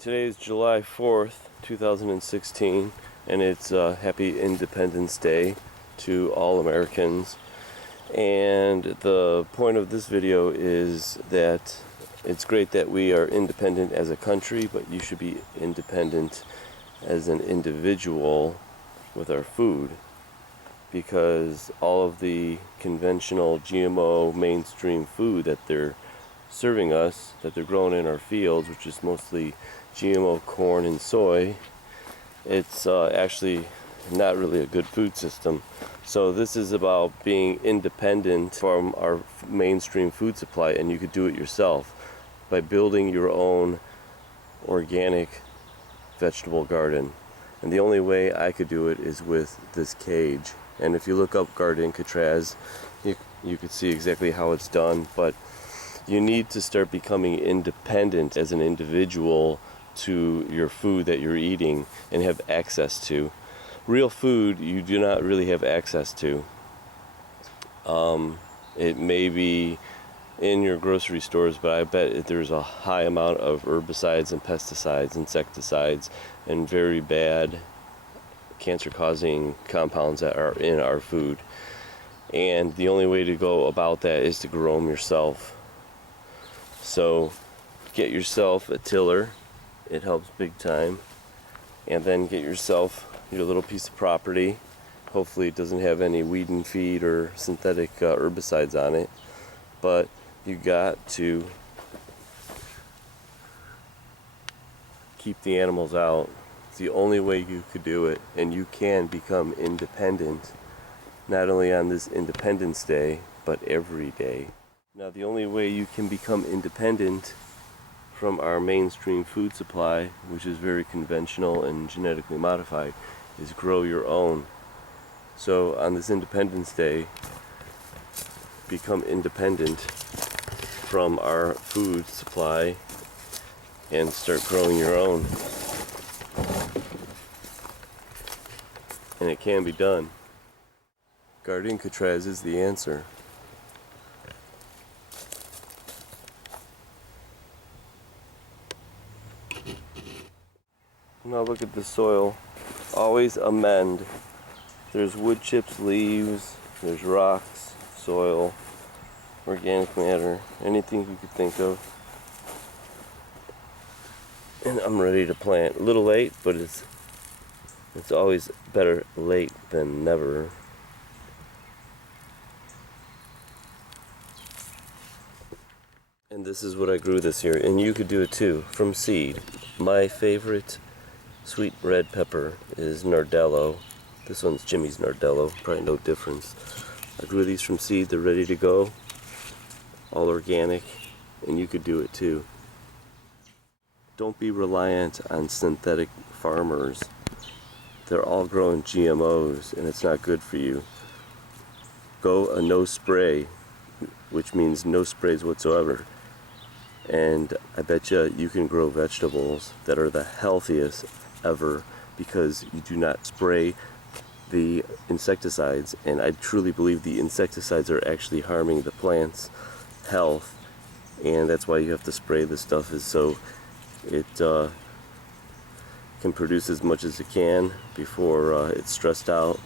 Today is July 4th, 2016, and it's Happy Independence Day to all Americans. And the point of this video is that it's great that we are independent as a country, but you should be independent as an individual with our food, because all of the conventional GMO mainstream food that they're serving us, that they're growing in our fields, which is mostly GMO corn and soy, it's actually not really a good food system. So this is about being independent from our mainstream food supply, and you could do it yourself by building your own organic vegetable garden. And the only way I could do it is with this cage. And if you look up Garden Catraz, you could see exactly how it's done. But you need to start becoming independent as an individual to your food that you're eating and have access to. Real food you do not really have access to. It may be in your grocery stores, but I bet there's a high amount of herbicides and pesticides, insecticides, and very bad cancer-causing compounds that are in our food. And the only way to go about that is to grow them yourself. So get yourself a tiller, it helps big time, and then get yourself your little piece of property. Hopefully it doesn't have any weed and feed or synthetic herbicides on it, but you got to keep the animals out. It's the only way you could do it, and you can become independent, not only on this Independence Day, but every day. Now, the only way you can become independent from our mainstream food supply, which is very conventional and genetically modified, is grow your own. So on this Independence Day, become independent from our food supply and start growing your own. And it can be done. Garden Catraz is the answer. Now look at the soil. Always amend. There's wood chips, leaves, there's rocks, soil, organic matter, anything you could think of. And I'm ready to plant. A little late, but it's always better late than never. And this is what I grew this year, and you could do it too, from seed. My favorite sweet red pepper is Nardello. This one's Jimmy's Nardello, probably no difference. I grew these from seed, they're ready to go, all organic, and you could do it too. Don't be reliant on synthetic farmers. They're all growing GMOs, and it's not good for you. Go a no spray, which means no sprays whatsoever. And I bet you can grow vegetables that are the healthiest ever, because you do not spray the insecticides. And I truly believe the insecticides are actually harming the plant's health, and that's why you have to spray this stuff, is so it can produce as much as it can before it's stressed out.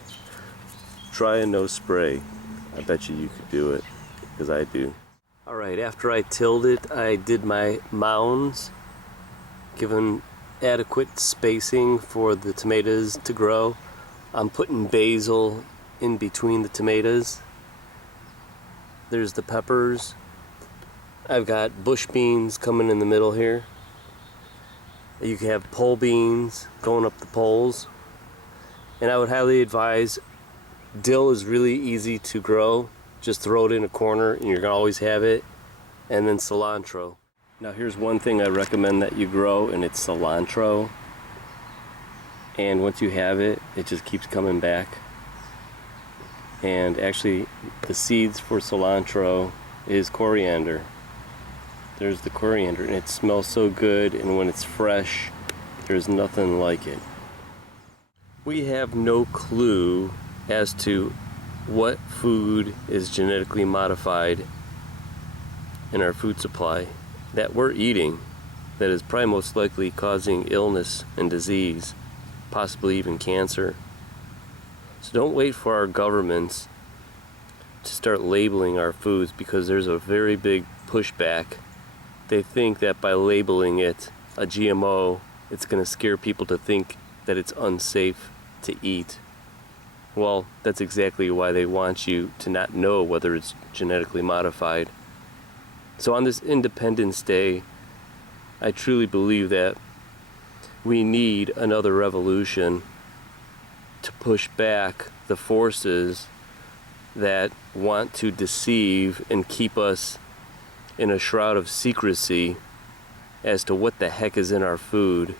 Try a no spray. I bet you could do it, because I do. Alright, after I tilled it, I did my mounds, given adequate spacing for the tomatoes to grow. I'm putting basil in between the tomatoes. There's the peppers. I've got bush beans coming in the middle here. You can have pole beans going up the poles. And I would highly advise, dill is really easy to grow. Just throw it in a corner and you're gonna always have it. And then cilantro. Now here's one thing I recommend that you grow, and it's cilantro. And once you have it, it just keeps coming back. And actually, the seeds for cilantro is coriander. There's the coriander, and it smells so good, and when it's fresh, there's nothing like it. We have no clue as to what food is genetically modified in our food supply that we're eating. that is probably most likely causing illness and disease, possibly even cancer. So don't wait for our governments to start labeling our foods, because there's a very big pushback. They think that by labeling it a GMO, it's going to scare people to think that it's unsafe to eat. Well, that's exactly why they want you to not know whether it's genetically modified. So on this Independence Day, I truly believe that we need another revolution to push back the forces that want to deceive and keep us in a shroud of secrecy as to what the heck is in our food